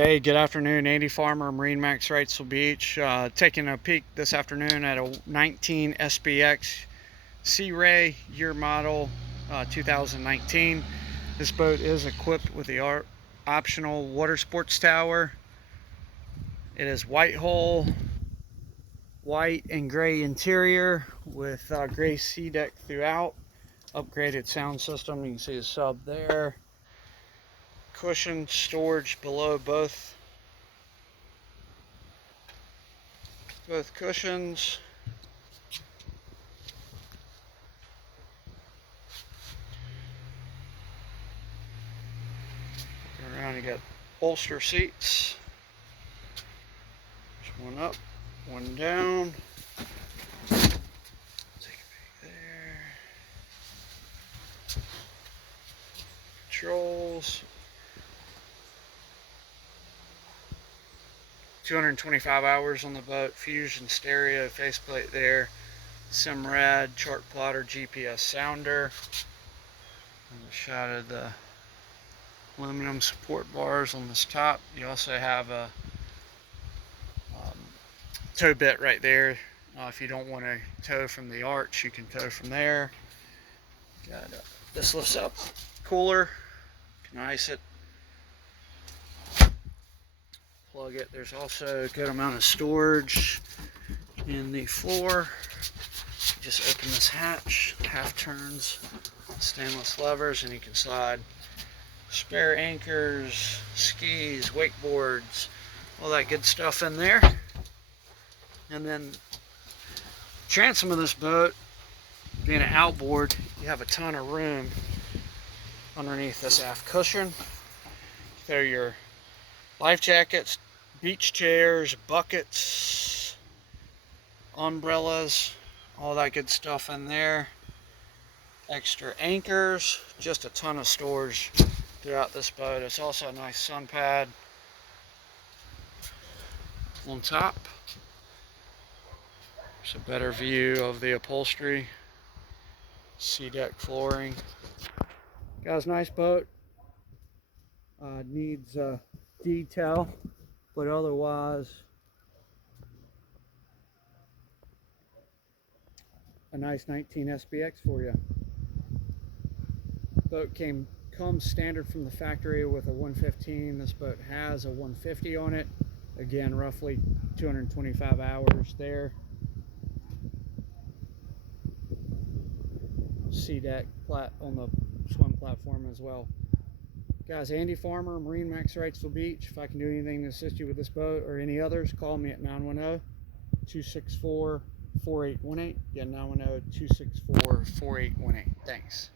Hey, good afternoon. Andy Farmer, MarineMax Wrightsville Beach. Taking a peek this afternoon at a 19 SPX Sea-Ray year model 2019. This boat is equipped with the optional water sports tower. It is white hull, white and gray interior with gray sea deck throughout. Upgraded sound system. You can see a sub there. Cushion storage below both cushions. Around, you got bolster seats. There's one up, one down. Take a peek there. Controls. 225 hours on the boat. Fusion stereo faceplate there. Simrad chart plotter, GPS sounder. And a shot of the aluminum support bars on this top. You also have a tow bit right there. If you don't want to tow from the arch, you can tow from there. Got this lifts up cooler. You can ice it, plug it. There's also a good amount of storage in the floor. Just open this hatch, half turns, stainless levers, and you can slide spare anchors, skis, wakeboards, all that good stuff in there. And then transom of this boat, being an outboard, you have a ton of room underneath this aft cushion. Throw your life jackets, beach chairs, buckets, umbrellas, all that good stuff in there. Extra anchors, just a ton of storage throughout this boat. It's also a nice sun pad on top. There's a better view of the upholstery, sea deck flooring. Guys, nice boat. Needs detail, but otherwise a nice 19 SPX for you. Boat comes standard from the factory with a 115. This boat has a 150 on it. Again, roughly 225 hours there. Sea deck on the swim platform as well. Guys, Andy Farmer, MarineMax Wrightsville Beach. If I can do anything to assist you with this boat or any others, call me at 910-264-4818. Yeah, 910-264-4818. Thanks.